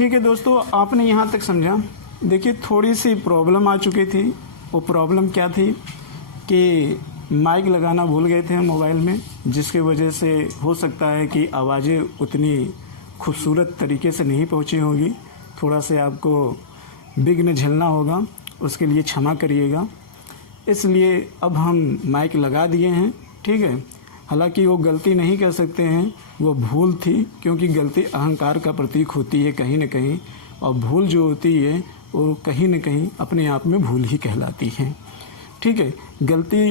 ठीक है दोस्तों, आपने यहाँ तक समझा। देखिए थोड़ी सी प्रॉब्लम आ चुकी थी। वो प्रॉब्लम क्या थी कि माइक लगाना भूल गए थे हम मोबाइल में, जिसकी वजह से हो सकता है कि आवाज़ें उतनी खूबसूरत तरीके से नहीं पहुँची होगी। थोड़ा से आपको विघ्न झेलना होगा, उसके लिए क्षमा करिएगा। इसलिए अब हम माइक लगा दिए हैं, ठीक है। हालांकि वो गलती नहीं कह सकते हैं, वो भूल थी, क्योंकि गलती अहंकार का प्रतीक होती है कहीं न कहीं, और भूल जो होती है वो कहीं न कहीं अपने आप में भूल ही कहलाती है, ठीक है। गलती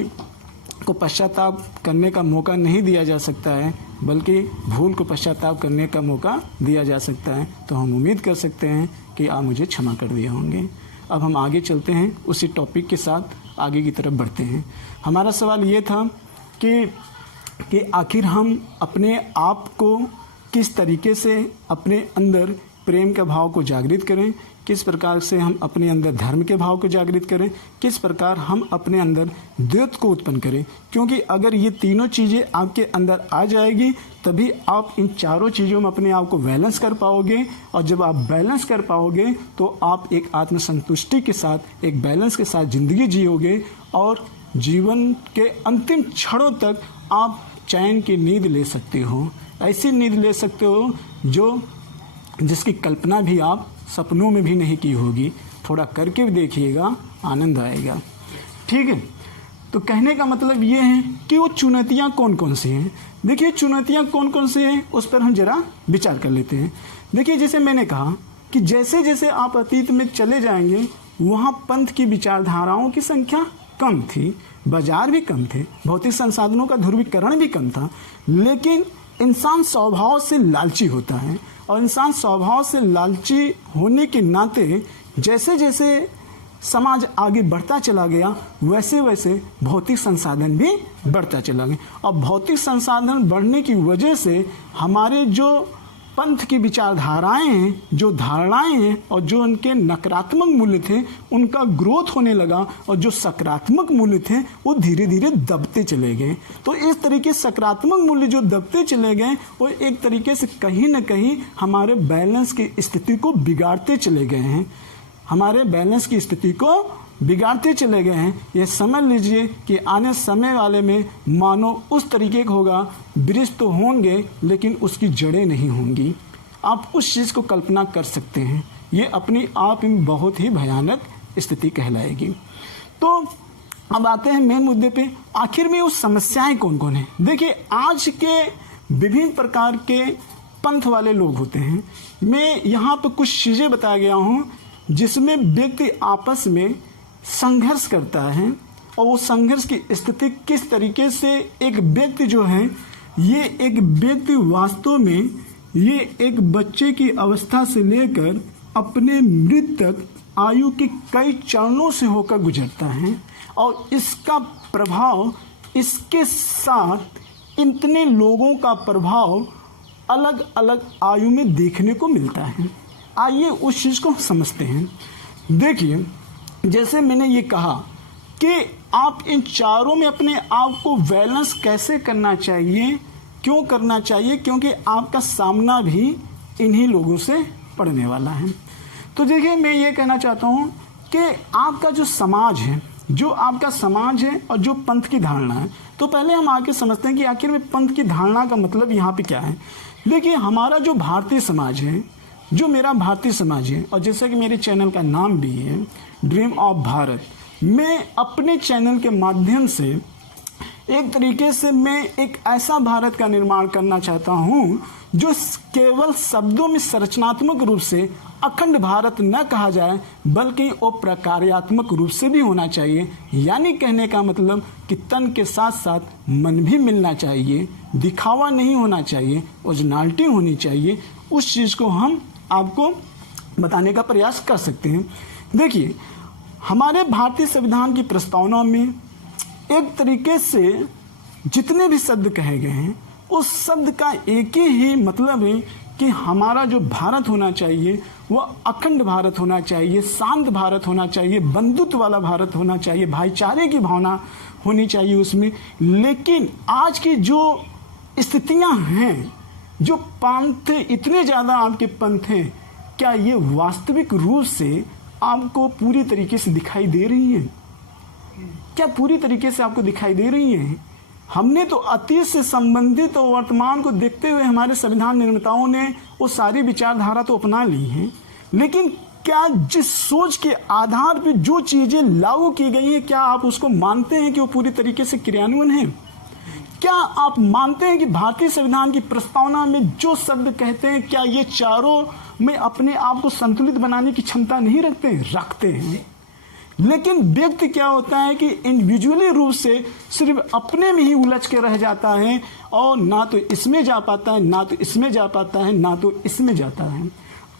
को पश्चाताप करने का मौका नहीं दिया जा सकता है, बल्कि भूल को पश्चाताप करने का मौका दिया जा सकता है। तो हम उम्मीद कर सकते हैं कि आप मुझे क्षमा कर दिए होंगे। अब हम आगे चलते हैं, उसी टॉपिक के साथ आगे की तरफ बढ़ते हैं। हमारा सवाल ये था कि आखिर हम अपने आप को किस तरीके से अपने अंदर प्रेम के भाव को जागृत करें, किस प्रकार से हम अपने अंदर धर्म के भाव को जागृत करें, किस प्रकार हम अपने अंदर द्वैत को उत्पन्न करें। क्योंकि अगर ये तीनों चीज़ें आपके अंदर आ जाएगी, तभी आप इन चारों चीज़ों में अपने आप को बैलेंस कर पाओगे, और जब आप बैलेंस कर पाओगे तो आप एक आत्मसंतुष्टि के साथ, एक बैलेंस के साथ ज़िंदगी जियोगे, और जीवन के अंतिम क्षणों तक आप चैन की नींद ले सकते हो। ऐसी नींद ले सकते हो जिसकी कल्पना भी आप सपनों में भी नहीं की होगी। थोड़ा करके भी देखिएगा, आनंद आएगा, ठीक है। तो कहने का मतलब ये है कि वो चुनौतियाँ कौन कौन सी हैं। देखिए चुनौतियाँ कौन कौन सी हैं, उस पर हम जरा विचार कर लेते हैं। देखिए जैसे मैंने कहा कि जैसे जैसे आप अतीत में चले जाएंगे, वहाँ पंथ की विचारधाराओं की संख्या कम थी, बाजार भी कम थे, भौतिक संसाधनों का ध्रुवीकरण भी कम था। लेकिन इंसान स्वभाव से लालची होता है, और इंसान स्वभाव से लालची होने के नाते जैसे जैसे समाज आगे बढ़ता चला गया, वैसे वैसे भौतिक संसाधन भी बढ़ता चला गया। और भौतिक संसाधन बढ़ने की वजह से हमारे जो पंथ की विचारधाराएं हैं, जो धारणाएं हैं, और जो उनके नकारात्मक मूल्य थे, उनका ग्रोथ होने लगा, और जो सकारात्मक मूल्य थे वो धीरे धीरे दबते चले गए। तो इस तरीके सकारात्मक मूल्य जो दबते चले गए, वो एक तरीके से कहीं न कहीं हमारे बैलेंस की स्थिति को बिगाड़ते चले गए हैं, हमारे बैलेंस की स्थिति को बिगाड़ते चले गए हैं। ये समझ लीजिए कि आने समय वाले में मानो उस तरीके का होगा, वृक्ष तो होंगे लेकिन उसकी जड़ें नहीं होंगी। आप उस चीज़ को कल्पना कर सकते हैं। ये अपनी आप में बहुत ही भयानक स्थिति कहलाएगी। तो अब आते हैं मेन मुद्दे पे, आखिर में उस समस्याएं कौन कौन है। देखिए आज के विभिन्न प्रकार के पंथ वाले लोग होते हैं। मैं यहाँ पर कुछ चीज़ें बताया गया हूँ जिसमें व्यक्ति आपस में संघर्ष करता है, और वो संघर्ष की स्थिति किस तरीके से एक व्यक्ति जो है, ये एक व्यक्ति वास्तव में ये एक बच्चे की अवस्था से लेकर अपने मृत्यु तक आयु के कई चरणों से होकर गुजरता है, और इसका प्रभाव, इसके साथ इतने लोगों का प्रभाव अलग अलग आयु में देखने को मिलता है। आइए उस चीज़ को समझते हैं। देखिए जैसे मैंने ये कहा कि आप इन चारों में अपने आप को बैलेंस कैसे करना चाहिए, क्यों करना चाहिए, क्योंकि आपका सामना भी इन्हीं लोगों से पड़ने वाला है। तो देखिए मैं ये कहना चाहता हूँ कि आपका जो समाज है, जो आपका समाज है और जो पंथ की धारणा है, तो पहले हम आके समझते हैं कि आखिर में पंथ की धारणा का मतलब यहाँ पे क्या है। देखिए हमारा जो भारतीय समाज है, जो मेरा भारतीय समाज है, और जैसा कि मेरे चैनल का नाम भी है ड्रीम ऑफ भारत, मैं अपने चैनल के माध्यम से एक तरीके से मैं एक ऐसा भारत का निर्माण करना चाहता हूँ जो केवल शब्दों में संरचनात्मक रूप से अखंड भारत न कहा जाए, बल्कि वो प्रकार्यात्मक रूप से भी होना चाहिए। यानी कहने का मतलब कि तन के साथ साथ मन भी मिलना चाहिए, दिखावा नहीं होना चाहिए, ओरिजिनलिटी होनी चाहिए। उस चीज़ को हम आपको बताने का प्रयास कर सकते हैं। देखिए हमारे भारतीय संविधान की प्रस्तावना में एक तरीके से जितने भी शब्द कहे गए हैं, उस शब्द का एक ही मतलब है कि हमारा जो भारत होना चाहिए वह अखंड भारत होना चाहिए, शांत भारत होना चाहिए, बंधुत्व वाला भारत होना चाहिए, भाईचारे की भावना होनी चाहिए उसमें। लेकिन आज की जो स्थितियां हैं, जो पंथ इतने ज़्यादा आपके पंथ हैं क्या ये वास्तविक रूप से आपको पूरी तरीके से दिखाई दे रही हैं? क्या पूरी तरीके से आपको दिखाई दे रही हैं? हमने तो अतीत से संबंधित और वर्तमान को देखते हुए हमारे संविधान निर्माताओं ने वो सारी विचारधारा तो अपना ली है, लेकिन क्या जिस सोच के आधार पर जो चीजें लागू की गई हैं, क्या आप उसको मानते हैं कि वो पूरी तरीके से क्रियान्वयन है? क्या आप मानते हैं कि भारतीय संविधान की प्रस्तावना में जो शब्द कहते हैं, क्या ये चारों में अपने आप को संतुलित बनाने की क्षमता नहीं रखते? रखते हैं। लेकिन व्यक्ति क्या होता है कि इंडिविजुअली रूप से सिर्फ अपने में ही उलझ के रह जाता है और ना तो इसमें जा पाता है, ना तो इसमें जा पाता है, ना तो इसमें जाता है।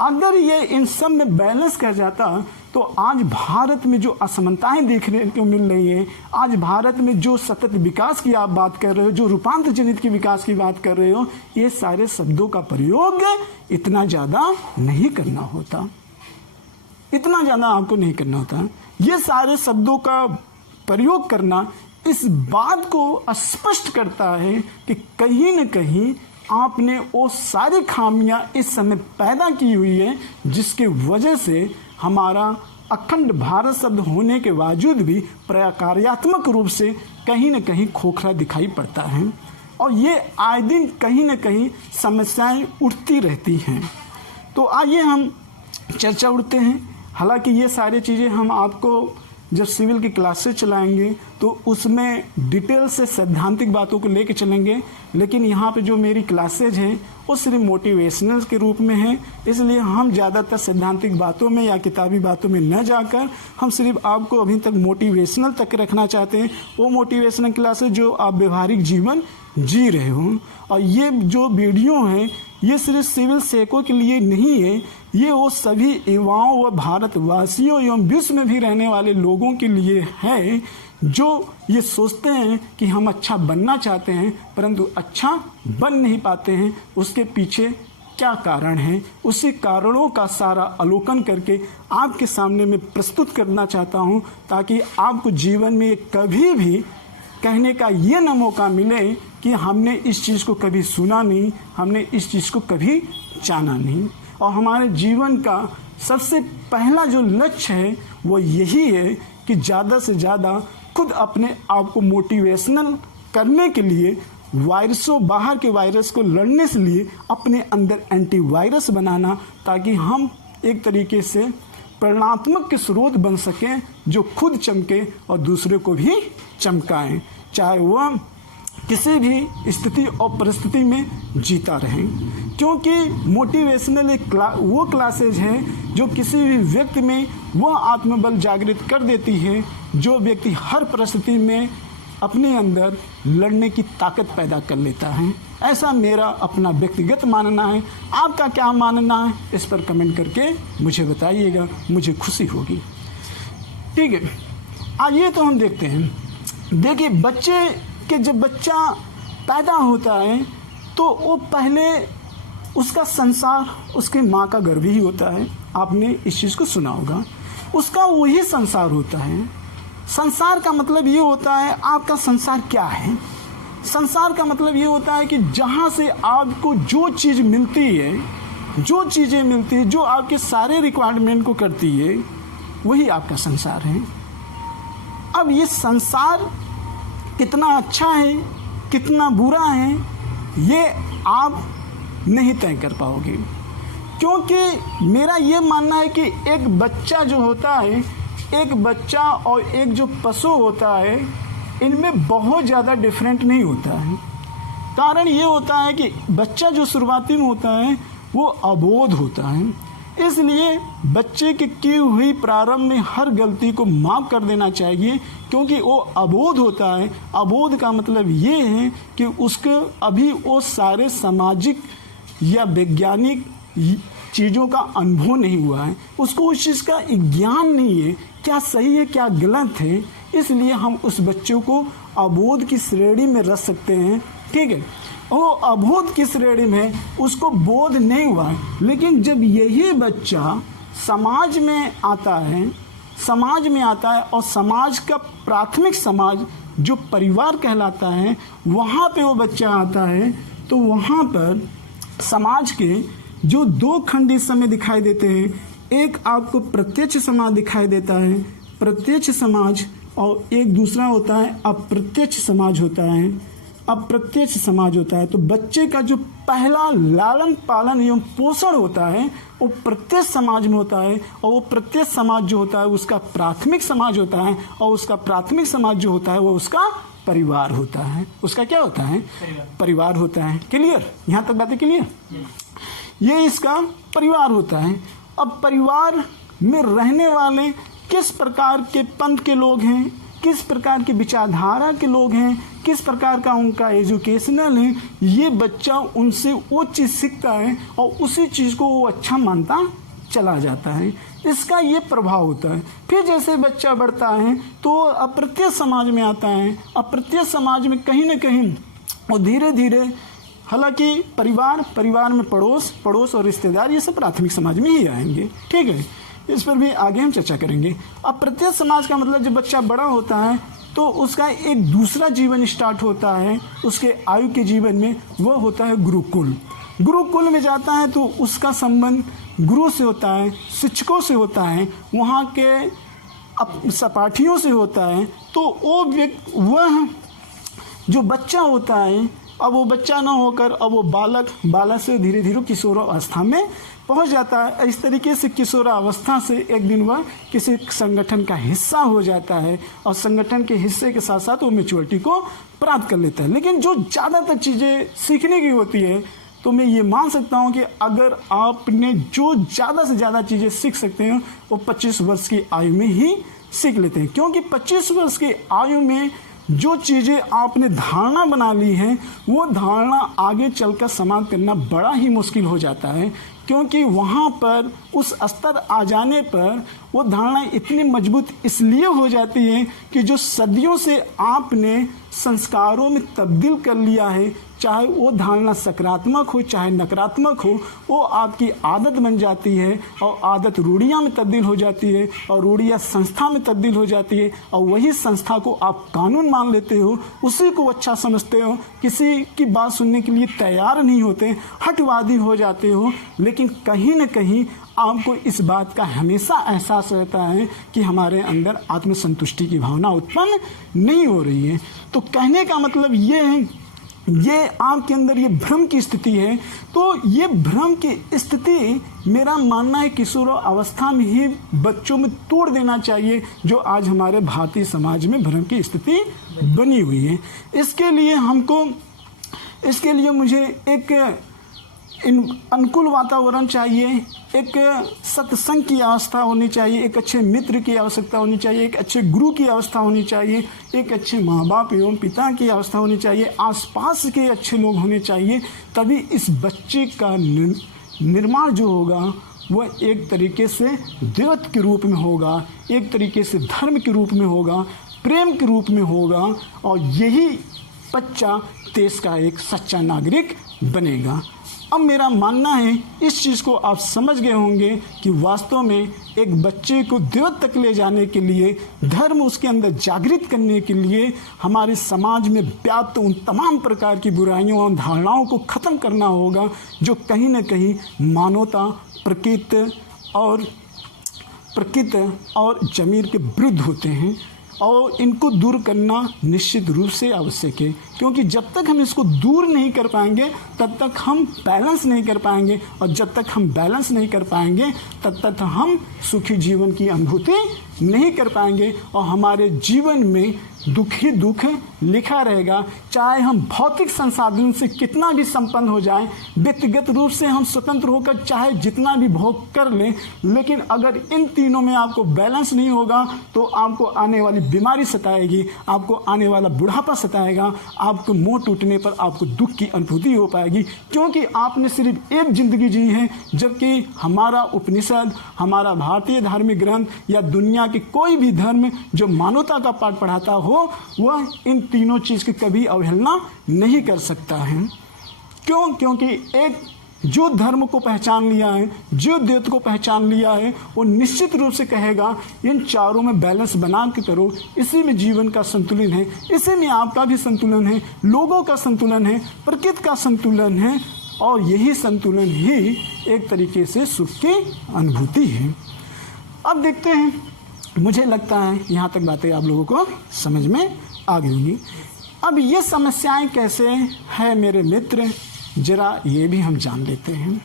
अगर ये इन सब में बैलेंस कर जाता तो आज भारत में जो असमानताएं देखने को मिल रही हैं, आज भारत में जो सतत विकास की आप बात कर रहे हो, जो रूपांतर जनित की विकास की बात कर रहे हो, ये सारे शब्दों का प्रयोग इतना ज़्यादा नहीं करना होता, इतना ज़्यादा आपको नहीं करना होता। ये सारे शब्दों का प्रयोग करना इस बात को स्पष्ट करता है कि कहीं न कहीं आपने वो सारी खामियां इस समय पैदा की हुई है, जिसके वजह से हमारा अखंड भारत शब्द होने के बावजूद भी प्रकार्यात्मक रूप से कहीं न कहीं खोखला दिखाई पड़ता है और ये आए दिन कहीं न कहीं समस्याएं उठती रहती हैं। तो आइए हम चर्चा उड़ते हैं। हालांकि ये सारी चीज़ें हम आपको जब सिविल की क्लासेस चलाएंगे तो उसमें डिटेल से सैद्धांतिक बातों को लेके चलेंगे, लेकिन यहाँ पे जो मेरी क्लासेज हैं वो सिर्फ मोटिवेशनल के रूप में है, इसलिए हम ज़्यादातर सैद्धांतिक बातों में या किताबी बातों में न जाकर हम सिर्फ आपको अभी तक मोटिवेशनल तक रखना चाहते हैं। वो मोटिवेशनल क्लासेज जो आप व्यवहारिक जीवन जी रहे हो। और ये जो वीडियो है ये सिर्फ सिविल सेवकों के लिए नहीं है, ये वो सभी युवाओं व भारतवासियों एवं विश्व में भी रहने वाले लोगों के लिए है जो ये सोचते हैं कि हम अच्छा बनना चाहते हैं परंतु अच्छा बन नहीं पाते हैं। उसके पीछे क्या कारण है, उसी कारणों का सारा अवलोकन करके आपके सामने मैं प्रस्तुत करना चाहता हूँ, ताकि आपको जीवन में कभी भी कहने का ये न मौका मिले कि हमने इस चीज़ को कभी सुना नहीं, हमने इस चीज़ को कभी जाना नहीं। और हमारे जीवन का सबसे पहला जो लक्ष्य है वो यही है कि ज़्यादा से ज़्यादा खुद अपने आप को मोटिवेशनल करने के लिए, वायरसों बाहर के वायरस को लड़ने के लिए अपने अंदर एंटीवायरस बनाना, ताकि हम एक तरीके से प्रेरणात्मक के स्रोत बन सकें जो खुद चमके और दूसरे को भी चमकाएं, चाहे वह किसी भी स्थिति और परिस्थिति में जीता रहे। क्योंकि मोटिवेशनल एक वो क्लासेज है जो किसी भी व्यक्ति में वह आत्मबल जागृत कर देती है जो व्यक्ति हर परिस्थिति में अपने अंदर लड़ने की ताकत पैदा कर लेता है। ऐसा मेरा अपना व्यक्तिगत मानना है। आपका क्या मानना है इस पर कमेंट करके मुझे बताइएगा, मुझे खुशी होगी। ठीक है, आइए तो हम देखते हैं। देखिए, बच्चे के जब बच्चा पैदा होता है तो वो पहले उसका संसार उसके माँ का गर्भ ही होता है। आपने इस चीज़ को सुना होगा, उसका वही संसार होता है। संसार का मतलब ये होता है आपका संसार क्या है। संसार का मतलब ये होता है कि जहाँ से आपको जो चीज़ मिलती है, जो चीज़ें मिलती है, जो आपके सारे रिक्वायरमेंट को करती है, वही आपका संसार है। अब ये संसार कितना अच्छा है कितना बुरा है ये आप नहीं तय कर पाओगे, क्योंकि मेरा ये मानना है कि एक बच्चा जो होता है, एक बच्चा और एक जो पशु होता है, इनमें बहुत ज़्यादा डिफरेंट नहीं होता है। कारण ये होता है कि बच्चा जो शुरुआती में होता है वो अबोध होता है, इसलिए बच्चे की हुई प्रारंभ में हर गलती को माफ़ कर देना चाहिए, क्योंकि वो अबोध होता है। अबोध का मतलब ये है कि उसको अभी वो सारे सामाजिक या वैज्ञानिक चीज़ों का अनुभव नहीं हुआ है, उसको उस चीज़ का ज्ञान नहीं है, क्या सही है क्या गलत है। इसलिए हम उस बच्चों को अबोध की श्रेणी में रख सकते हैं। ठीक है, वो अबोध की श्रेणी में उसको बोध नहीं हुआ है। लेकिन जब यही बच्चा समाज में आता है, समाज में आता है और समाज का प्राथमिक समाज जो परिवार कहलाता है, वहाँ पे वो बच्चा आता है, तो वहाँ पर समाज के जो दो खंड इस समय दिखाई देते हैं, एक आपको प्रत्यक्ष समाज दिखाई देता है, प्रत्यक्ष समाज, और एक दूसरा होता है अप्रत्यक्ष समाज होता है, अप्रत्यक्ष समाज होता है। तो बच्चे का जो पहला लालन पालन एवं पोषण होता है वो प्रत्यक्ष समाज में होता है, और वो प्रत्यक्ष समाज जो होता है उसका प्राथमिक समाज होता है, और उसका प्राथमिक समाज जो होता है वो उसका परिवार होता है। उसका क्या होता है? परिवार होता है। क्लियर? यहाँ तक बातें क्लियर? ये इसका परिवार होता है। अब परिवार में रहने वाले किस प्रकार के पंथ के लोग हैं, किस प्रकार की विचारधारा के लोग हैं, किस प्रकार का उनका एजुकेशनल है, ये बच्चा उनसे वो चीज़ सीखता है और उसी चीज़ को वो अच्छा मानता चला जाता है। इसका ये प्रभाव होता है। फिर जैसे बच्चा बढ़ता है तो अप्रत्यक्ष समाज में आता है। अप्रत्यक्ष समाज में कहीं ना कहीं वो धीरे धीरे, हालांकि परिवार में पड़ोस और रिश्तेदार ये सब प्राथमिक समाज में ही आएंगे। ठीक है, इस पर भी आगे हम चर्चा करेंगे। अब प्रत्यक्ष समाज का मतलब जब बच्चा बड़ा होता है तो उसका एक दूसरा जीवन स्टार्ट होता है उसके आयु के जीवन में, वह होता है गुरुकुल। गुरुकुल में जाता है तो उसका संबंध गुरु से होता है, शिक्षकों से होता है, वहाँ के सहपाठियों से होता है। तो वह जो बच्चा होता है, अब वो बच्चा ना होकर अब वो बालक से धीरे धीरे किशोरावस्था में पहुंच जाता है। इस तरीके से किशोरावस्था से एक दिन वह किसी संगठन का हिस्सा हो जाता है, और संगठन के हिस्से के साथ साथ वो मैच्योरिटी को प्राप्त कर लेता है। लेकिन जो ज़्यादातर चीज़ें सीखने की होती है, तो मैं ये मान सकता हूँ कि अगर आपने जो ज़्यादा से ज़्यादा चीज़ें सीख सकते हैं वो 25 वर्ष की आयु में ही सीख लेते हैं। क्योंकि 25 वर्ष की आयु में जो चीज़ें आपने धारणा बना ली है वो धारणा आगे चलकर समाप्त करना बड़ा ही मुश्किल हो जाता है। क्योंकि वहाँ पर उस स्तर आ जाने पर वो धारणा इतनी मजबूत इसलिए हो जाती है कि जो सदियों से आपने संस्कारों में तब्दील कर लिया है, चाहे वो धारणा सकारात्मक हो चाहे नकारात्मक हो, वो आपकी आदत बन जाती है, और आदत रूढ़ियाँ में तब्दील हो जाती है, और रूढ़ियाँ संस्था में तब्दील हो जाती है, और वही संस्था को आप कानून मान लेते हो, उसी को अच्छा समझते हो, किसी की बात सुनने के लिए तैयार नहीं होते, हठवादी हो जाते हो। लेकिन कहीं न कहीं आपको इस बात का हमेशा एहसास रहता है कि हमारे अंदर आत्मसंतुष्टि की भावना उत्पन्न नहीं हो रही है। तो कहने का मतलब ये है, ये आपके अंदर ये भ्रम की स्थिति है। तो ये भ्रम की स्थिति मेरा मानना है किशोर अवस्था में ही बच्चों में तोड़ देना चाहिए, जो आज हमारे भारतीय समाज में भ्रम की स्थिति बनी हुई है। इसके लिए मुझे एक अनुकूल वातावरण चाहिए, एक सत्संग की अवस्था होनी चाहिए, एक अच्छे मित्र की आवश्यकता होनी चाहिए, एक अच्छे गुरु की अवस्था होनी चाहिए, एक अच्छे माँ बाप एवं पिता की अवस्था होनी चाहिए, आसपास के अच्छे लोग होने चाहिए। तभी इस बच्चे का निर्माण जो होगा वह एक तरीके से देवत्व के रूप में होगा, एक तरीके से धर्म के रूप में होगा, प्रेम के रूप में होगा, और यही बच्चा देश का एक सच्चा नागरिक बनेगा। अब मेरा मानना है इस चीज़ को आप समझ गए होंगे कि वास्तव में एक बच्चे को देवत्व तक ले जाने के लिए, धर्म उसके अंदर जागृत करने के लिए हमारे समाज में व्याप्त उन तमाम प्रकार की बुराइयों और धारणाओं को ख़त्म करना होगा जो कहीं न कहीं मानवता, प्रकृति और ज़मीर के विरुद्ध होते हैं, और इनको दूर करना निश्चित रूप से आवश्यक है। क्योंकि जब तक हम इसको दूर नहीं कर पाएंगे तब तक हम बैलेंस नहीं कर पाएंगे, और जब तक हम बैलेंस नहीं कर पाएंगे तब तक हम सुखी जीवन की अनुभूति नहीं कर पाएंगे, और हमारे जीवन में दुख ही दुख लिखा रहेगा। चाहे हम भौतिक संसाधन से कितना भी संपन्न हो जाएं, व्यक्तिगत रूप से हम स्वतंत्र होकर चाहे जितना भी भोग कर लें, लेकिन अगर इन तीनों में आपको बैलेंस नहीं होगा तो आपको आने वाली बीमारी सताएगी, आपको आने वाला बुढ़ापा सताएगा, आपको मोह टूटने पर आपको दुख की अनुभूति हो पाएगी। क्योंकि आपने सिर्फ एक जिंदगी जी है, जबकि हमारा उपनिषद, हमारा भारतीय धार्मिक ग्रंथ या दुनिया के कोई भी धर्म जो मानवता का पाठ पढ़ाता हो वह इन तीनों चीज़ की कभी अवहेलना नहीं कर सकता है। क्यों? क्योंकि एक जो धर्म को पहचान लिया है, जो देवत्व को पहचान लिया है, वो निश्चित रूप से कहेगा इन चारों में बैलेंस बना के करो, इसी में जीवन का संतुलन है, इसी में आपका भी संतुलन है, लोगों का संतुलन है, प्रकृति का संतुलन है, और यही संतुलन ही एक तरीके से सुख की अनुभूति है। अब देखते हैं, मुझे लगता है यहाँ तक बातें आप लोगों को समझ में आ गई होंगी। अब ये समस्याएं कैसे है मेरे मित्र, जरा ये भी हम जान लेते हैं।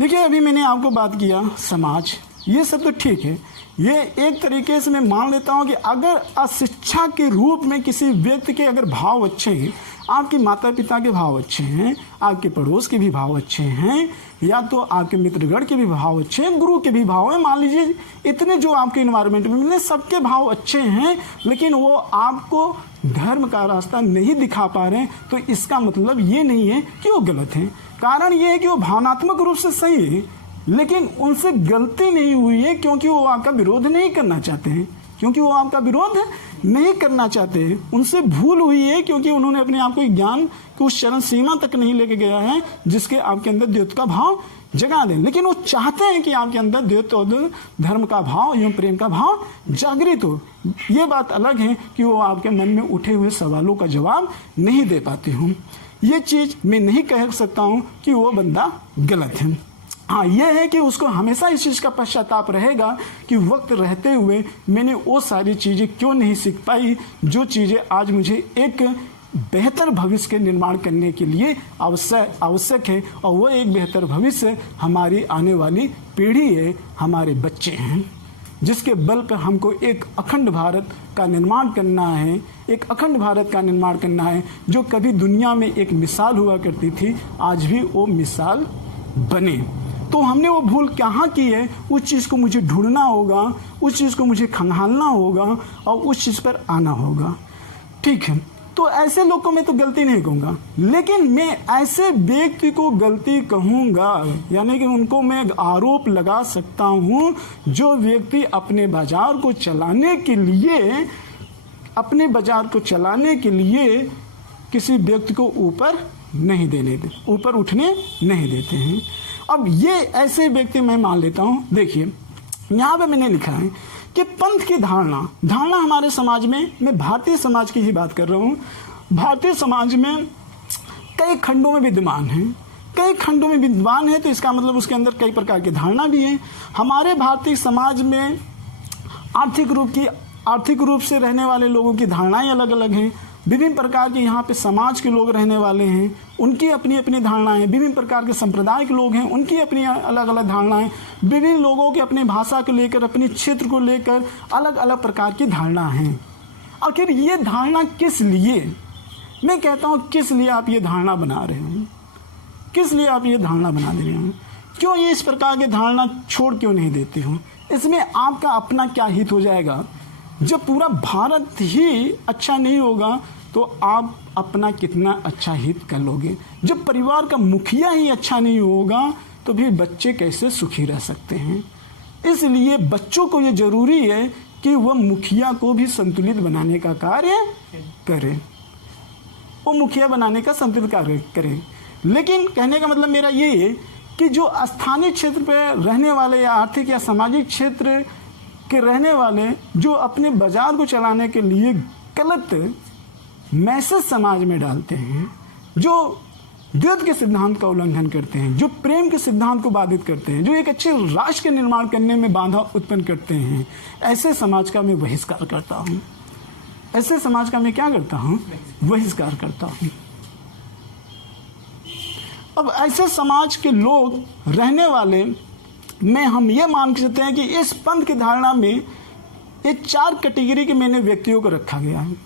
देखिए, अभी मैंने आपको बात किया समाज, ये सब तो ठीक है। ये एक तरीके से मैं मान लेता हूँ कि अगर अशिक्षा के रूप में किसी व्यक्ति के अगर भाव अच्छे हैं, आपके माता पिता के भाव अच्छे हैं, आपके पड़ोस के भी भाव अच्छे हैं, या तो आपके मित्रगण के भी भाव अच्छे हैं, गुरु के भी भाव हैं, मान लीजिए इतने जो आपके इन्वायरमेंट में मिले सबके भाव अच्छे हैं, लेकिन वो आपको धर्म का रास्ता नहीं दिखा पा रहे हैं, तो इसका मतलब ये नहीं है कि वो गलत हैं। कारण ये है कि वो भावनात्मक रूप से सही है, लेकिन उनसे गलती नहीं हुई है क्योंकि वो आपका विरोध नहीं करना चाहते हैं, क्योंकि वो आपका विरोध नहीं करना चाहते हैं। उनसे भूल हुई है क्योंकि उन्होंने अपने आप को ज्ञान की उस चरण सीमा तक नहीं लेके गया है जिसके आपके अंदर द्वैत का भाव जगा दें, लेकिन वो चाहते हैं कि आपके अंदर द्वैत और धर्म का भाव एवं प्रेम का भाव जागृत हो। ये बात अलग है कि वो आपके मन में उठे हुए सवालों का जवाब नहीं दे पाते हूँ। ये चीज़ मैं नहीं कह सकता हूँ कि वो बंदा गलत है। हाँ, यह है कि उसको हमेशा इस चीज़ का पश्चाताप रहेगा कि वक्त रहते हुए मैंने वो सारी चीज़ें क्यों नहीं सीख पाई जो चीज़ें आज मुझे एक बेहतर भविष्य के निर्माण करने के लिए आवश्यक है। और वो एक बेहतर भविष्य हमारी आने वाली पीढ़ी है, हमारे बच्चे हैं, जिसके बल पर हमको एक अखंड भारत का निर्माण करना है, एक अखंड भारत का निर्माण करना है जो कभी दुनिया में एक मिसाल हुआ करती थी, आज भी वो मिसाल बने। तो हमने वो भूल कहाँ की है, उस चीज़ को मुझे ढूंढना होगा, उस चीज़ को मुझे खंगालना होगा और उस चीज़ पर आना होगा। ठीक है, तो ऐसे लोग को मैं तो गलती नहीं कहूँगा, लेकिन मैं ऐसे व्यक्ति को गलती कहूँगा, यानी कि उनको मैं आरोप लगा सकता हूँ जो व्यक्ति अपने बाजार को चलाने के लिए किसी व्यक्ति को ऊपर उठने नहीं देते हैं। अब ये ऐसे व्यक्ति मैं मान लेता हूँ। देखिए, यहाँ पे मैंने लिखा है कि पंथ की धारणा हमारे समाज में, मैं भारतीय समाज की ही बात कर रहा हूँ, भारतीय समाज में कई खंडों में विद्यमान है, तो इसका मतलब उसके अंदर कई प्रकार की धारणा भी है। हमारे भारतीय समाज में आर्थिक रूप से रहने वाले लोगों की धारणाएं अलग अलग हैं। विभिन्न प्रकार के यहाँ पे समाज के लोग रहने वाले हैं, उनकी अपनी अपनी धारणाएं। विभिन्न प्रकार के संप्रदाय के लोग हैं, उनकी अपनी अलग अलग धारणाएं। विभिन्न लोगों के अपने भाषा को लेकर, अपने क्षेत्र को लेकर अलग अलग प्रकार की धारणा हैं। आखिर ये धारणा किस लिए, मैं कहता हूँ किस लिए आप ये धारणा बना रहे हो, किस लिए आप ये धारणा बना दे रहे हो, क्यों ये इस प्रकार की धारणा छोड़ क्यों नहीं देते हो? इसमें आपका अपना क्या हित हो जाएगा? जब पूरा भारत ही अच्छा नहीं होगा तो आप अपना कितना अच्छा हित कर लोगे? जब परिवार का मुखिया ही अच्छा नहीं होगा तो फिर बच्चे कैसे सुखी रह सकते हैं? इसलिए बच्चों को ये जरूरी है कि वह मुखिया को भी संतुलित बनाने का कार्य करें, वो मुखिया बनाने का संतुलित कार्य करें। लेकिन कहने का मतलब मेरा ये है कि जो स्थानीय क्षेत्र पर रहने वाले या आर्थिक या सामाजिक क्षेत्र के रहने वाले जो अपने बाजार को चलाने के लिए गलत मैसेज समाज में डालते हैं, जो द्वैत के सिद्धांत का उल्लंघन करते हैं, जो प्रेम के सिद्धांत को बाधित करते हैं, जो एक अच्छे राष्ट्र के निर्माण करने में बाधा उत्पन्न करते हैं, ऐसे समाज का मैं बहिष्कार करता हूँ। ऐसे समाज का मैं क्या करता हूँ? बहिष्कार करता हूँ। अब ऐसे समाज के लोग रहने वाले में हम ये मान सकते हैं कि इस पंथ की धारणा में ये 4 कैटेगरी के मैंने व्यक्तियों को रखा गया है।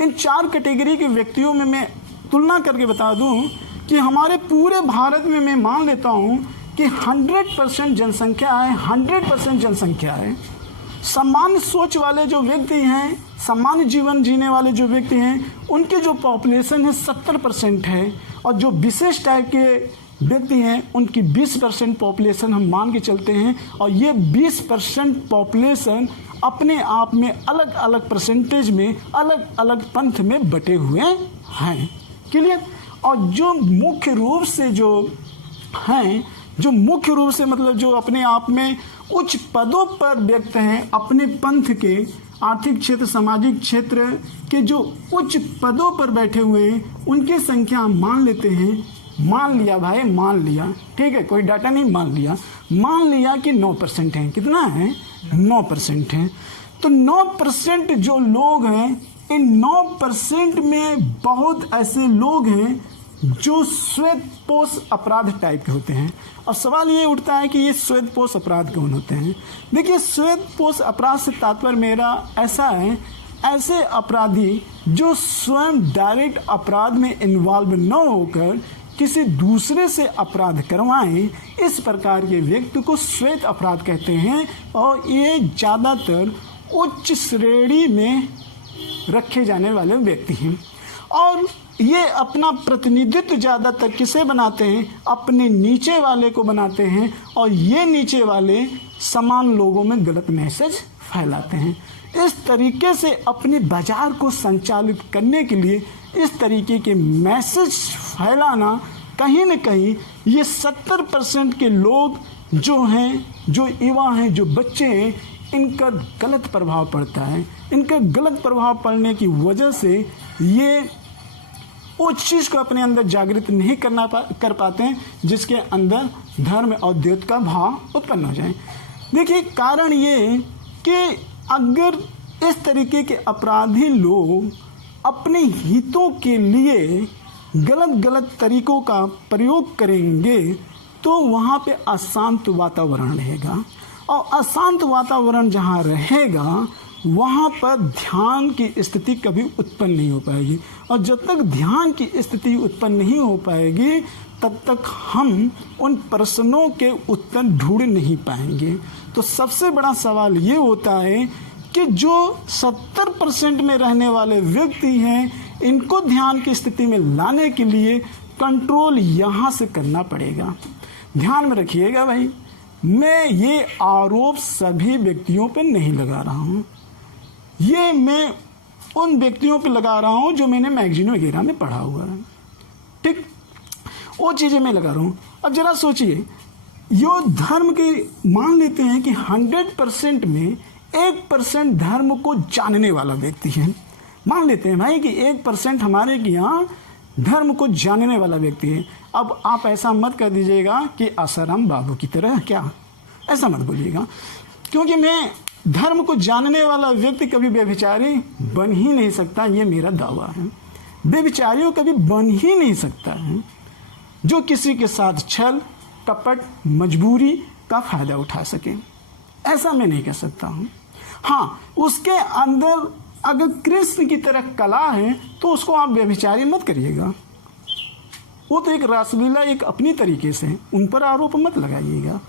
इन 4 कैटेगरी के व्यक्तियों में मैं तुलना करके बता दूं कि हमारे पूरे भारत में मैं मान लेता हूं कि 100% जनसंख्या है, 100% जनसंख्या है। सामान्य सोच वाले जो व्यक्ति हैं, सामान्य जीवन जीने वाले जो व्यक्ति हैं, उनकी जो पॉपुलेशन है 70% है, और जो विशेष टाइप के व्यक्ति हैं उनकी 20% पॉपुलेशन हम मान के चलते हैं। और ये 20% पॉपुलेशन अपने आप में अलग अलग परसेंटेज में अलग अलग पंथ में बटे हुए हैं। क्लियर? और जो मुख्य रूप से मतलब जो अपने आप में उच्च पदों पर व्यक्त हैं, अपने पंथ के आर्थिक क्षेत्र, सामाजिक क्षेत्र के जो उच्च पदों पर बैठे हुए हैं, उनकी संख्या हम मान लेते हैं मान लिया भाई, मान लिया, ठीक है, कोई डाटा नहीं, मान लिया कि 9% है। कितना है? 9% है। तो 9% जो लोग हैं, इन 9% में बहुत ऐसे लोग हैं जो श्वेतपोष अपराध टाइप के होते हैं। अब सवाल ये उठता है कि ये श्वेतपोष अपराध कौन होते हैं? देखिए, श्वेतपोष अपराध से तात्पर्य मेरा ऐसा है, ऐसे अपराधी जो स्वयं डायरेक्ट अपराध में इन्वॉल्व न होकर किसी दूसरे से अपराध करवाएं, इस प्रकार के व्यक्ति को श्वेत अपराध कहते हैं। और ये ज़्यादातर उच्च श्रेणी में रखे जाने वाले व्यक्ति हैं। और ये अपना प्रतिनिधित्व ज़्यादातर किसे बनाते हैं? अपने नीचे वाले को बनाते हैं। और ये नीचे वाले समान लोगों में गलत मैसेज फैलाते हैं। इस तरीके से अपने बाजार को संचालित करने के लिए इस तरीके के मैसेज फैलाना, कहीं न कहीं ये 70% के लोग जो हैं, जो युवा हैं, जो बच्चे हैं, इनका गलत प्रभाव पड़ता है। इनका गलत प्रभाव पड़ने की वजह से ये उस चीज़ को अपने अंदर जागृत नहीं कर पाते हैं जिसके अंदर धर्म और द्वैत का भाव उत्पन्न हो जाए। देखिए, कारण ये कि अगर इस तरीके के अपराधी लोग अपने हितों के लिए गलत तरीकों का प्रयोग करेंगे तो वहाँ पे अशांत वातावरण रहेगा। और अशांत वातावरण जहाँ रहेगा वहाँ पर ध्यान की स्थिति कभी उत्पन्न नहीं हो पाएगी। और जब तक ध्यान की स्थिति उत्पन्न नहीं हो पाएगी तब तक हम उन प्रश्नों के उत्तर ढूंढ नहीं पाएंगे। तो सबसे बड़ा सवाल ये होता है कि जो 70% में रहने वाले व्यक्ति हैं, इनको ध्यान की स्थिति में लाने के लिए कंट्रोल यहाँ से करना पड़ेगा। ध्यान में रखिएगा भाई, मैं ये आरोप सभी व्यक्तियों पर नहीं लगा रहा हूँ। ये मैं उन व्यक्तियों पे लगा रहा हूँ जो मैंने मैगजीन वगैरह में पढ़ा हुआ है, ठीक, वो चीज़ें मैं लगा रहा हूँ। अब जरा सोचिए, यो धर्म के मान लेते हैं कि 100% में 1% धर्म को जानने वाला व्यक्ति है। मान लेते हैं भाई कि 1% हमारे यहाँ धर्म को जानने वाला व्यक्ति है। अब आप ऐसा मत कर दीजिएगा कि आसाराम बाबू की तरह, क्या ऐसा मत बोलिएगा, क्योंकि मैं धर्म को जानने वाला व्यक्ति कभी व्यभिचारी बन ही नहीं सकता, ये मेरा दावा है। व्यभिचारियों कभी बन ही नहीं सकता है जो किसी के साथ छल कपट मजबूरी का फायदा उठा सके, ऐसा मैं नहीं कह सकता हूँ। हाँ, उसके अंदर अगर कृष्ण की तरह कला है तो उसको आप व्यभिचारी मत करिएगा। वो तो एक रासलीला एक अपनी तरीके से, उन पर आरोप मत लगाइएगा।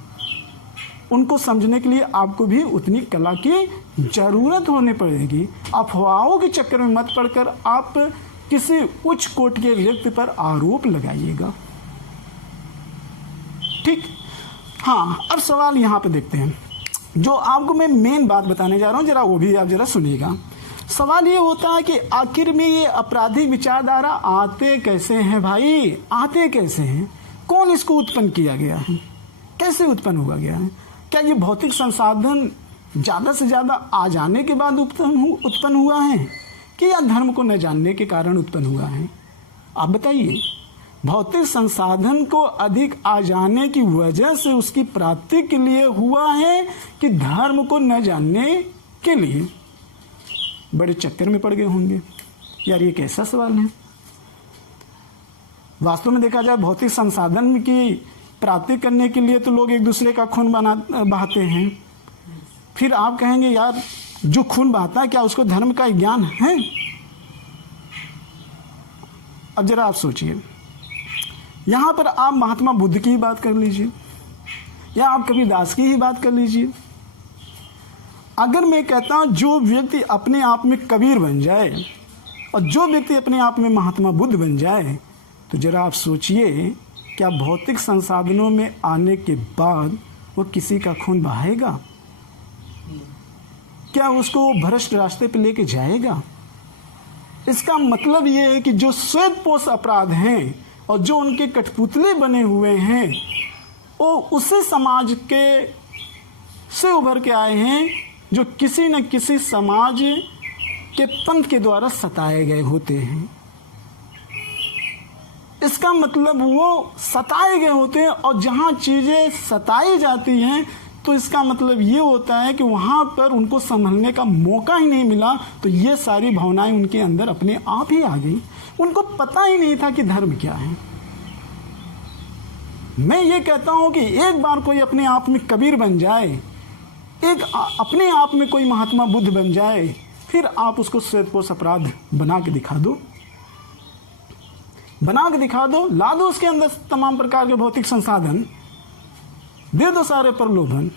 उनको समझने के लिए आपको भी उतनी कला की जरूरत होनी पड़ेगी। अफवाहों के चक्कर में मत पड़कर आप किसी उच्च कोटि के व्यक्ति पर आरोप लगाइएगा, ठीक। हाँ, अब सवाल यहाँ पे देखते हैं, जो आपको मैं मेन बात बताने जा रहा हूँ, जरा वो भी आप जरा सुनिएगा। सवाल ये होता है कि आखिर में ये आपराधिक विचारधारा आते कैसे हैं भाई, आते कैसे हैं? कौन इसको उत्पन्न किया गया है? कैसे उत्पन्न हुआ गया है? क्या ये भौतिक संसाधन ज़्यादा से ज़्यादा आ जाने के बाद उत्पन्न हुआ है कि या धर्म को न जानने के कारण उत्पन्न हुआ है? आप बताइए। भौतिक संसाधन को अधिक आ जाने की वजह से उसकी प्राप्ति के लिए हुआ है कि धर्म को न जानने के लिए? बड़े चक्कर में पड़ गए होंगे यार, ये कैसा सवाल है? वास्तव में देखा जाए भौतिक संसाधन की प्राप्ति करने के लिए तो लोग एक दूसरे का खून बहाते हैं। फिर आप कहेंगे यार जो खून बहाता है क्या उसको धर्म का ज्ञान है? अब जरा आप सोचिए, यहाँ पर आप महात्मा बुद्ध की ही बात कर लीजिए या आप कबीरदास की ही बात कर लीजिए। अगर मैं कहता हूँ जो व्यक्ति अपने आप में कबीर बन जाए और जो व्यक्ति अपने आप में महात्मा बुद्ध बन जाए, तो जरा आप सोचिए क्या भौतिक संसाधनों में आने के बाद वो किसी का खून बहाएगा? क्या उसको भ्रष्ट रास्ते पे लेके जाएगा? इसका मतलब ये है कि जो श्वेतपोष अपराध हैं और जो उनके कठपुतले बने हुए हैं वो उसी समाज के से उभर के आए हैं जो किसी न किसी समाज के पंथ के द्वारा सताए गए होते हैं। इसका मतलब वो सताए गए होते हैं, और जहाँ चीज़ें सताई जाती हैं तो इसका मतलब ये होता है कि वहाँ पर उनको संभलने का मौका ही नहीं मिला, तो ये सारी भावनाएं उनके अंदर अपने आप ही आ गई। उनको पता ही नहीं था कि धर्म क्या है। मैं ये कहता हूँ कि एक बार कोई अपने आप में कबीर बन जाए, अपने आप में कोई महात्मा बुद्ध बन जाए, फिर आप उसको श्वेतपोश अपराध बना के दिखा दो, ला दो उसके अंदर तमाम प्रकार के भौतिक संसाधन, दे दो सारे प्रलोभन।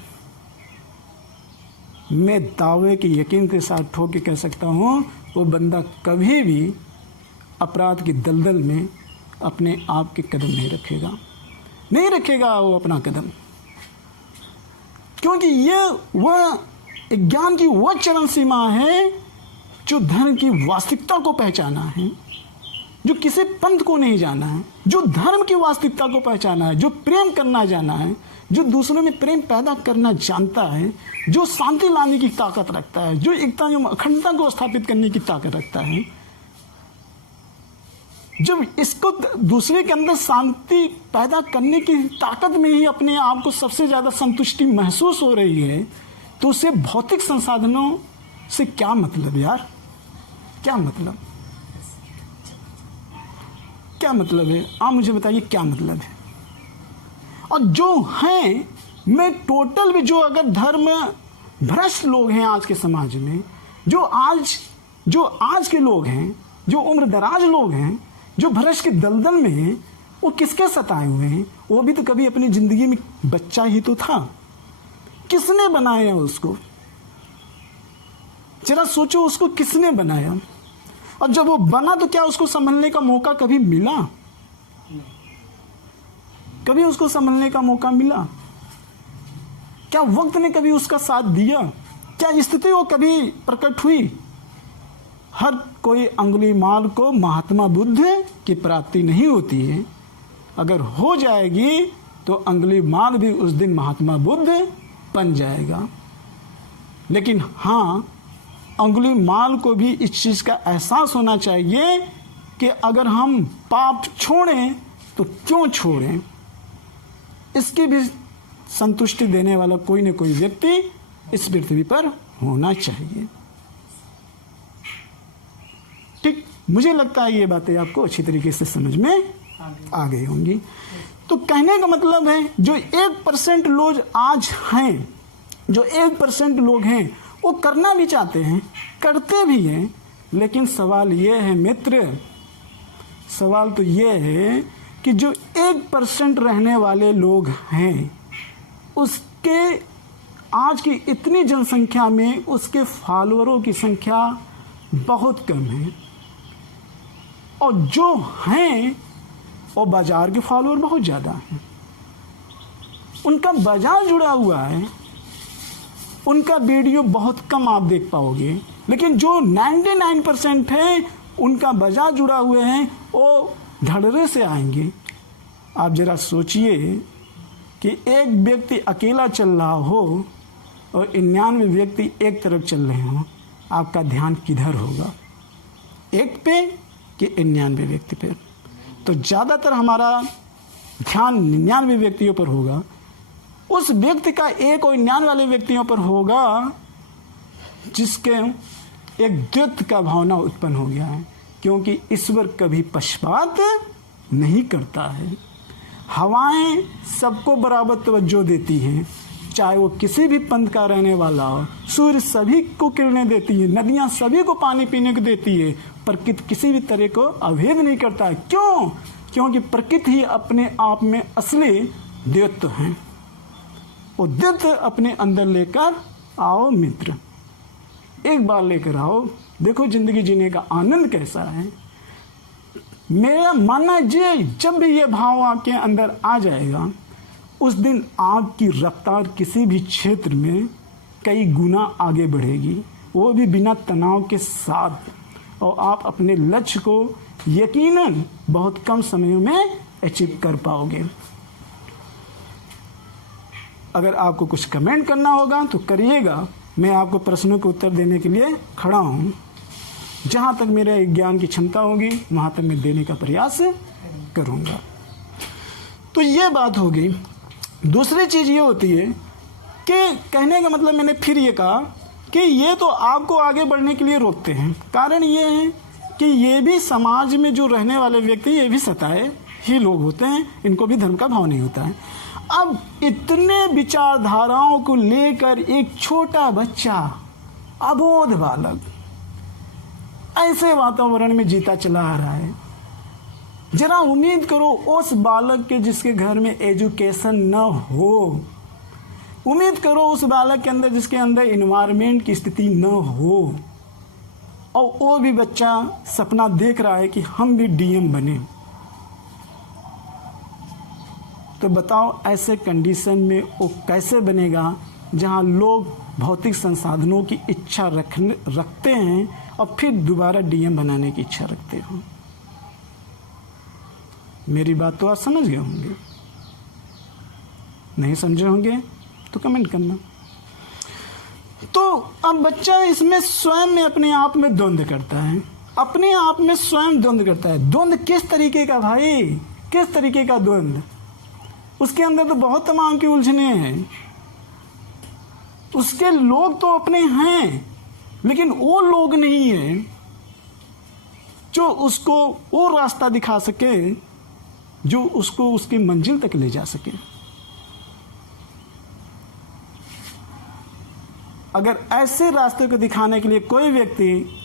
मैं दावे के यकीन के साथ ठोक के कह सकता हूँ वो बंदा कभी भी अपराध की दलदल में अपने आप के कदम नहीं रखेगा वो अपना कदम, क्योंकि ये वह ज्ञान की वह चरम सीमा है जो धर्म की वास्तविकता को पहचाना है, जो किसी पंथ को नहीं जाना है, जो धर्म की वास्तविकता को पहचाना है, जो प्रेम करना जाना है, जो दूसरों में प्रेम पैदा करना जानता है, जो शांति लाने की ताकत रखता है, जो एकता जो अखंडता को स्थापित करने की ताकत रखता है। जब इसको दूसरे के अंदर शांति पैदा करने की ताकत में ही अपने आप को सबसे ज़्यादा संतुष्टि महसूस हो रही है, तो उसे भौतिक संसाधनों से क्या मतलब यार, क्या मतलब है? आप मुझे बताइए क्या मतलब है। और जो हैं, मैं टोटल भी जो अगर धर्म भ्रष्ट लोग हैं आज के समाज में, जो आज के लोग हैं, जो उम्र दराज लोग हैं, जो भ्रष्ट के दलदल में हैं, वो किसके सताए हुए हैं? वो भी तो कभी अपनी जिंदगी में बच्चा ही तो था। किसने बनाया उसको? जरा सोचो, उसको किसने बनाया? और जब वो बना तो क्या उसको संभलने का मौका कभी मिला? कभी उसको संभलने का मौका मिला? क्या वक्त ने कभी उसका साथ दिया? क्या स्थिति वो कभी प्रकट हुई? हर कोई अंगुलीमाल को महात्मा बुद्ध की प्राप्ति नहीं होती है। अगर हो जाएगी तो अंगुलीमाल भी उस दिन महात्मा बुद्ध बन जाएगा। लेकिन हाँ, अंगुलीमाल को भी इस चीज़ का एहसास होना चाहिए कि अगर हम पाप छोड़ें तो क्यों छोड़ें, इसकी भी संतुष्टि देने वाला कोई न कोई व्यक्ति इस पृथ्वी पर होना चाहिए। ठीक, मुझे लगता है ये बातें आपको अच्छी तरीके से समझ में आ गई होंगी। तो कहने का मतलब है, जो 1% लोग आज हैं, जो 1% लोग हैं, वो करना भी चाहते हैं, करते भी हैं, लेकिन सवाल ये है मित्र, सवाल तो ये है कि जो 1% रहने वाले लोग हैं, उसके आज की इतनी जनसंख्या में उसके फॉलोअरों की संख्या बहुत कम है, और जो हैं वो बाजार के फॉलोअर बहुत ज़्यादा हैं। उनका बाजार जुड़ा हुआ है, उनका वीडियो बहुत कम आप देख पाओगे, लेकिन जो 99% है उनका बाजार जुड़ा हुए हैं, वो धड़रे से आएंगे। आप जरा सोचिए कि एक व्यक्ति अकेला चल रहा हो और 99 व्यक्ति एक तरफ चल रहे हों, आपका ध्यान किधर होगा, एक पे कि 99 व्यक्ति पे? तो ज़्यादातर हमारा ध्यान 99 व्यक्तियों पर होगा। उस व्यक्ति का एक और 99 वाले व्यक्तियों पर होगा जिसके एक द्वैत का भावना उत्पन्न हो गया है, क्योंकि ईश्वर कभी पक्षपात नहीं करता है। हवाएं सबको बराबर तवज्जो देती हैं, चाहे वो किसी भी पंथ का रहने वाला हो। सूर्य सभी को किरणें देती है, नदियां सभी को पानी पीने को देती है। प्रकृति किसी भी तरह को अभेद नहीं करता है। क्यों? क्योंकि प्रकृति ही अपने आप में असली द्वैत है। वो द्वैत अपने अंदर लेकर आओ मित्र, एक बार लेकर आओ, देखो जिंदगी जीने का आनंद कैसा है। मेरा मानना है जब भी ये भाव आपके अंदर आ जाएगा, उस दिन आपकी रफ्तार किसी भी क्षेत्र में कई गुना आगे बढ़ेगी, वो भी बिना तनाव के साथ, और आप अपने लक्ष्य को यकीनन बहुत कम समय में अचीव कर पाओगे। अगर आपको कुछ कमेंट करना होगा तो करिएगा, मैं आपको प्रश्नों के उत्तर देने के लिए खड़ा हूँ। जहाँ तक मेरे ज्ञान की क्षमता होगी वहाँ तक मैं देने का प्रयास करूँगा। तो ये बात होगी। दूसरी चीज़ ये होती है कि कहने का मतलब मैंने फिर ये कहा कि ये तो आपको आगे बढ़ने के लिए रोकते हैं। कारण ये है कि ये भी समाज में जो रहने वाले व्यक्ति ये भी सताए ही लोग होते हैं, इनको भी धर्म का भाव नहीं होता है। अब इतने विचारधाराओं को लेकर एक छोटा बच्चा, अबोध बालक ऐसे वातावरण में जीता चला आ रहा है। जरा उम्मीद करो उस बालक के जिसके घर में एजुकेशन न हो, उम्मीद करो उस बालक के अंदर जिसके अंदर इन्वायरमेंट की स्थिति न हो, और वो भी बच्चा सपना देख रहा है कि हम भी डीएम बने। तो बताओ ऐसे कंडीशन में वो कैसे बनेगा जहां लोग भौतिक संसाधनों की इच्छा रखते हैं और फिर दोबारा डीएम बनाने की इच्छा रखते हो। मेरी बात तो आप समझ गए होंगे, नहीं समझे होंगे तो कमेंट करना। तो अब बच्चा इसमें स्वयं में अपने आप में द्वंद्व करता है, अपने आप में स्वयं द्वंद्व करता है। द्वंद्व किस तरीके का भाई, किस तरीके का द्वंद्व? उसके अंदर तो बहुत तमाम की उलझने हैं। उसके लोग तो अपने हैं, लेकिन वो लोग नहीं है जो उसको वो रास्ता दिखा सके जो उसको उसकी मंजिल तक ले जा सके। अगर ऐसे रास्ते को दिखाने के लिए कोई व्यक्ति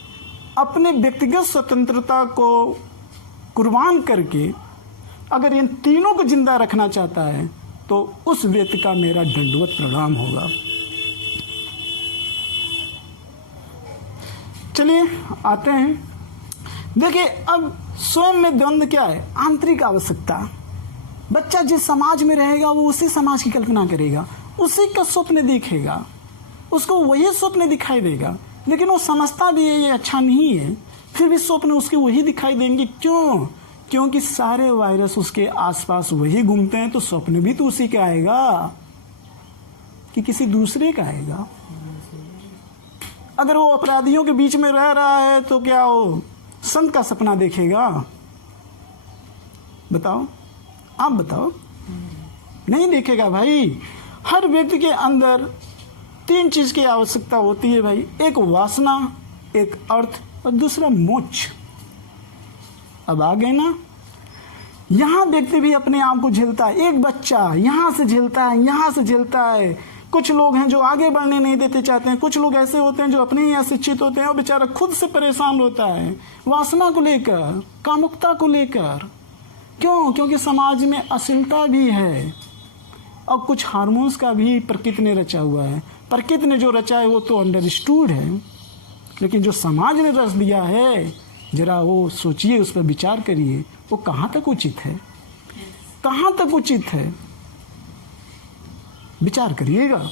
अपने व्यक्तिगत स्वतंत्रता को कुर्बान करके अगर इन तीनों को जिंदा रखना चाहता है तो उस व्यक्ति का मेरा दंडवत प्रणाम होगा। चलिए आते हैं। देखिए अब स्वयं में द्वंद्व क्या है? आंतरिक आवश्यकता। बच्चा जिस समाज में रहेगा वो उसी समाज की कल्पना करेगा, उसी का स्वप्न देखेगा, उसको वही स्वप्न दिखाई देगा। लेकिन वो समझता भी है ये अच्छा नहीं है, फिर भी स्वप्न उसके वही दिखाई देंगे। क्यों? क्योंकि सारे वायरस उसके आसपास वही घूमते हैं, तो स्वप्न भी तो उसी का आएगा कि किसी दूसरे का आएगा। अगर वो अपराधियों के बीच में रह रहा है तो क्या वो संत का सपना देखेगा? बताओ, आप बताओ। नहीं देखेगा भाई। हर व्यक्ति के अंदर तीन चीज की आवश्यकता होती है भाई, एक वासना, एक अर्थ और दूसरा मोक्ष। अब आ गए ना? यहां व्यक्ति भी अपने आप को झेलता है। एक बच्चा यहां से झेलता है, यहां से झेलता है। कुछ लोग हैं जो आगे बढ़ने नहीं देते चाहते हैं, कुछ लोग ऐसे होते हैं जो अपने ही अशिक्षित होते हैं और बेचारा खुद से परेशान होता है वासना को लेकर, कामुकता को लेकर। क्यों? क्योंकि समाज में अश्लीलता भी है और कुछ हार्मोन्स का भी प्रकृति ने रचा हुआ है। प्रकृति ने जो रचा है वो तो अंडरस्टूड है, लेकिन जो समाज ने रच दिया है जरा वो सोचिए, उस पर विचार करिए, वो कहाँ तक उचित है, कहाँ तक उचित है? विचार करिएगा।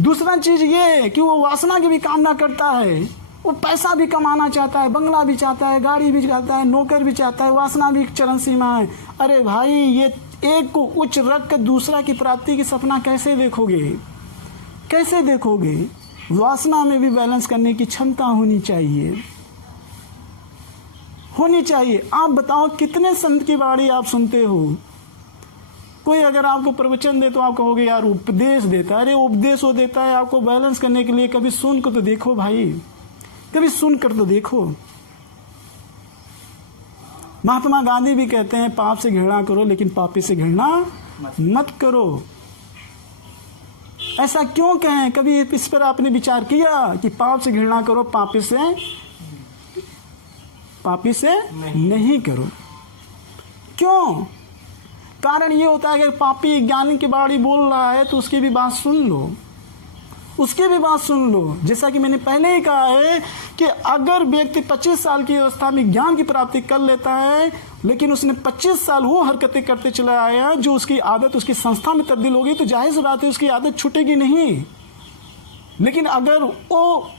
दूसरा चीज ये कि वो वासना की भी कामना करता है, वो पैसा भी कमाना चाहता है, बंगला भी चाहता है, गाड़ी भी चाहता है, नौकर भी चाहता है, वासना भी एक चरम सीमा है। अरे भाई, ये एक को उच्च रख कर दूसरा की प्राप्ति की सपना कैसे देखोगे? कैसे देखोगे? वासना में भी बैलेंस करने की क्षमता होनी चाहिए, होनी चाहिए। आप बताओ कितने संत की वाणी आप सुनते हो? कोई अगर आपको प्रवचन दे तो आप कहोगे यार उपदेश देता है। अरे उपदेश वो देता है आपको बैलेंस करने के लिए। कभी सुन कर तो देखो भाई, कभी सुन कर तो देखो। महात्मा गांधी भी कहते हैं पाप से घृणा करो लेकिन पापी से घृणा मत करो। ऐसा क्यों कहें? कभी इस पर आपने विचार किया कि पाप से घृणा करो, पापी से नहीं करो? क्यों? कारण ये होता है कि पापी ज्ञानी की बाड़ी बोल रहा है तो उसकी भी बात सुन लो, उसकी भी बात सुन लो। जैसा कि मैंने पहले ही कहा है कि अगर व्यक्ति 25 साल की अवस्था में ज्ञान की प्राप्ति कर लेता है, लेकिन उसने 25 साल वो हरकतें करते चला आया जो उसकी आदत उसकी संस्था में तब्दील होगी, तो जाहिर सी बात है उसकी आदत छूटेगी नहीं। लेकिन अगर वो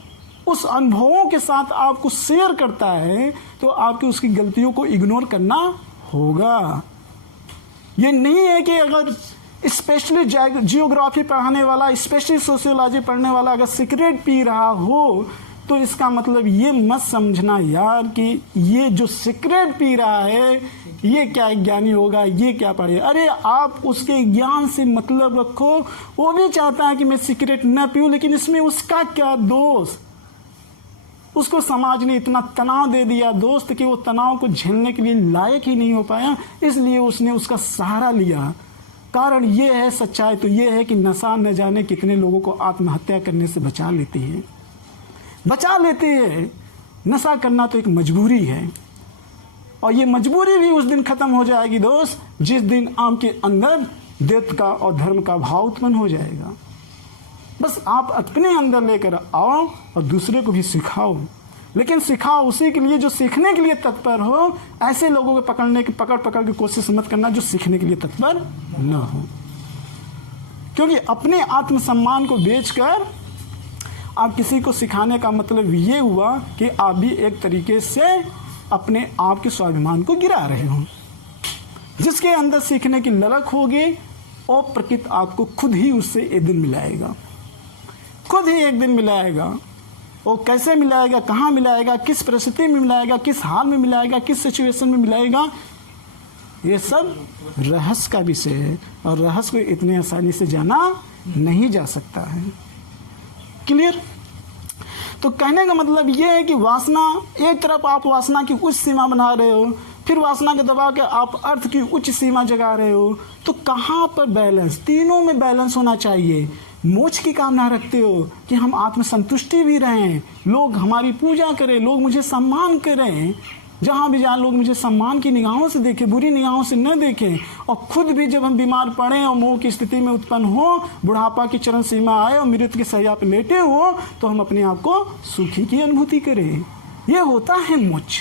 उस अनुभवों के साथ आपको शेयर करता है तो आपकी उसकी गलतियों को इग्नोर करना होगा। ये नहीं है कि अगर स्पेशली जियोग्राफी पढ़ाने वाला, स्पेशली सोशियोलॉजी पढ़ने वाला अगर सिगरेट पी रहा हो तो इसका मतलब ये मत समझना यार कि ये जो सिगरेट पी रहा है ये क्या ज्ञानी होगा, ये क्या पढ़े। अरे आप उसके ज्ञान से मतलब रखो। वो भी चाहता है कि मैं सिगरेट न पीऊं, लेकिन इसमें उसका क्या दोष। उसको समाज ने इतना तनाव दे दिया दोस्त कि वो तनाव को झेलने के लिए लायक ही नहीं हो पाया, इसलिए उसने उसका सहारा लिया। कारण ये है, सच्चाई तो ये है कि नशा न जाने कितने लोगों को आत्महत्या करने से बचा लेती है। नशा करना तो एक मजबूरी है, और ये मजबूरी भी उस दिन खत्म हो जाएगी दोस्त, जिस दिन आपके अंदर दैत्य का और धर्म का भाव उत्पन्न हो जाएगा। बस आप अपने अंदर लेकर आओ और दूसरे को भी सिखाओ, लेकिन सिखाओ उसी के लिए जो सीखने के लिए तत्पर हो। ऐसे लोगों को पकड़ के कोशिश मत करना जो सीखने के लिए तत्पर न हो, क्योंकि अपने आत्मसम्मान को बेचकर आप किसी को सिखाने का मतलब ये हुआ कि आप भी एक तरीके से अपने आप के स्वाभिमान को गिरा रहे हो। जिसके अंदर सीखने की ललक होगी और प्रकृति आपको खुद ही उससे एक दिन मिलाएगा, खुद ही एक दिन मिलाएगा। वो कैसे मिलाएगा, कहाँ मिलाएगा, किस परिस्थिति में मिलाएगा, किस हाल में मिलाएगा, किस सिचुएशन में मिलाएगा, ये सब रहस्य का विषय है, और रहस्य को इतनी आसानी से जाना नहीं जा सकता है। क्लियर? तो कहने का मतलब ये है कि वासना, एक तरफ आप वासना की उच्च सीमा बना रहे हो, फिर वासना के दबा के आप अर्थ की उच्च सीमा जगा रहे हो, तो कहाँ पर बैलेंस? तीनों में बैलेंस होना चाहिए। मोक्ष की कामना रखते हो कि हम आत्मसंतुष्टि भी रहें, लोग हमारी पूजा करें, लोग मुझे सम्मान करें, जहाँ भी जाए लोग मुझे सम्मान की निगाहों से देखें, बुरी निगाहों से न देखें, और खुद भी जब हम बीमार पड़ें और मोह की स्थिति में उत्पन्न हो, बुढ़ापा की चरम सीमा आए और मृत्यु के शैया पर लेटे हो, तो हम अपने आप को सुखी की अनुभूति करें। ये होता है मोक्ष।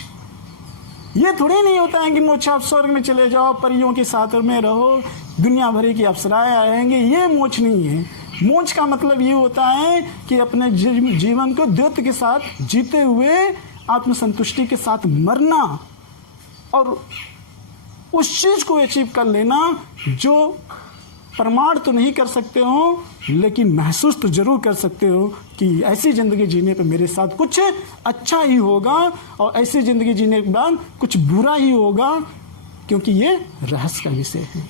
ये थोड़ी नहीं होता है कि मोक्ष आप स्वर्ग में चले जाओ, परियों के साथ में रहो, दुनिया भरी की अप्सराएं आएंगे, ये मोक्ष नहीं है। मोक्ष का मतलब ये होता है कि अपने जीवन को दैत्य के साथ जीते हुए आत्मसंतुष्टि के साथ मरना, और उस चीज को अचीव कर लेना जो प्रमाण तो नहीं कर सकते हो, लेकिन महसूस तो जरूर कर सकते हो कि ऐसी जिंदगी जीने पर मेरे साथ कुछ अच्छा ही होगा, और ऐसी जिंदगी जीने के बाद कुछ बुरा ही होगा, क्योंकि ये रहस्य का विषय है।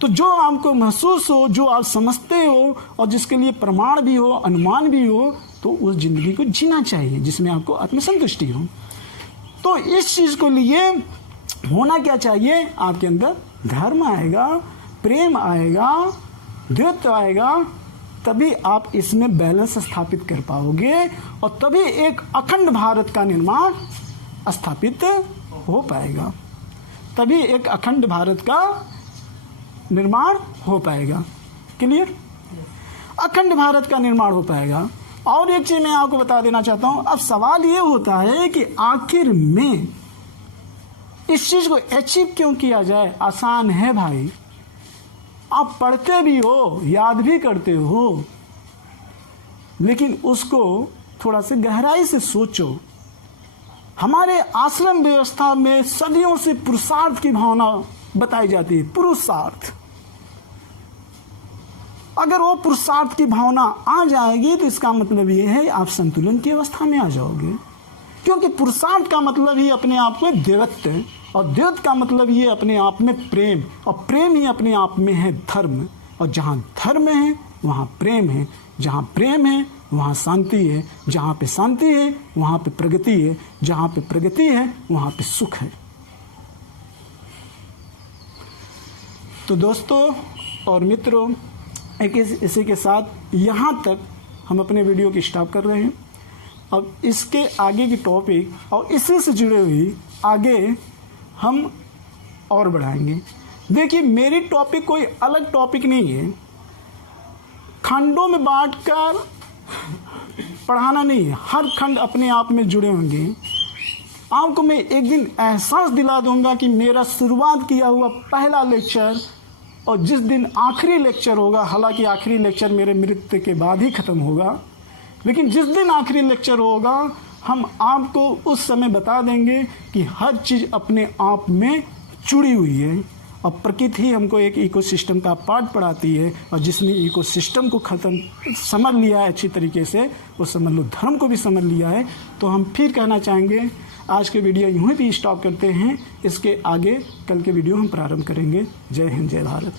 तो जो आपको महसूस हो, जो आप समझते हो, और जिसके लिए प्रमाण भी हो, अनुमान भी हो, तो उस जिंदगी को जीना चाहिए जिसमें आपको आत्मसंतुष्टि हो। तो इस चीज को लिए होना क्या चाहिए? आपके अंदर धर्म आएगा, प्रेम आएगा, दैत्य आएगा, तभी आप इसमें बैलेंस स्थापित कर पाओगे, और तभी एक अखंड भारत का निर्माण स्थापित हो पाएगा। तभी एक अखंड भारत का निर्माण हो पाएगा। क्लियर? अखंड भारत का निर्माण हो पाएगा। और एक चीज मैं आपको बता देना चाहता हूं। अब सवाल ये होता है कि आखिर में इस चीज को अचीव क्यों किया जाए? आसान है भाई, आप पढ़ते भी हो, याद भी करते हो, लेकिन उसको थोड़ा सा गहराई से सोचो। हमारे आश्रम व्यवस्था में सदियों से पुरुषार्थ की भावना बताई जाती है। पुरुषार्थ, अगर वो पुरुषार्थ की भावना आ जाएगी तो इसका मतलब ये है आप संतुलन की अवस्था में आ जाओगे, क्योंकि पुरुषार्थ का मतलब ही अपने आप में देवत्व, और देवत्व का मतलब ये अपने आप में प्रेम, और प्रेम ही अपने आप में है धर्म, और जहाँ धर्म है वहाँ प्रेम है, जहाँ प्रेम है वहाँ शांति है, जहाँ पे शांति है वहाँ पे प्रगति है, जहाँ पे प्रगति है वहाँ पे सुख है। तो दोस्तों और मित्रों, इसी के साथ यहाँ तक हम अपने वीडियो की स्टॉप कर रहे हैं। अब इसके आगे की टॉपिक और इसी से जुड़े हुई आगे हम और बढ़ाएंगे। देखिए, मेरी टॉपिक कोई अलग टॉपिक नहीं है, खंडों में बांटकर पढ़ाना नहीं है, हर खंड अपने आप में जुड़े होंगे। आपको मैं एक दिन एहसास दिला दूंगा कि मेरा शुरुआत किया हुआ पहला लेक्चर और जिस दिन आखिरी लेक्चर होगा, हालांकि आखिरी लेक्चर मेरे मृत्यु के बाद ही ख़त्म होगा, लेकिन जिस दिन आखिरी लेक्चर होगा हम आपको उस समय बता देंगे कि हर चीज़ अपने आप में जुड़ी हुई है, और प्रकृति ही हमको एक इकोसिस्टम का पार्ट पढ़ाती है, और जिसने इकोसिस्टम को समझ लिया है अच्छी तरीके से, वो समझ लो धर्म को भी समझ लिया है। तो हम फिर कहना चाहेंगे, आज के वीडियो यूँ ही भी स्टॉप करते हैं, इसके आगे कल के वीडियो हम प्रारंभ करेंगे। जय हिंद, जय भारत।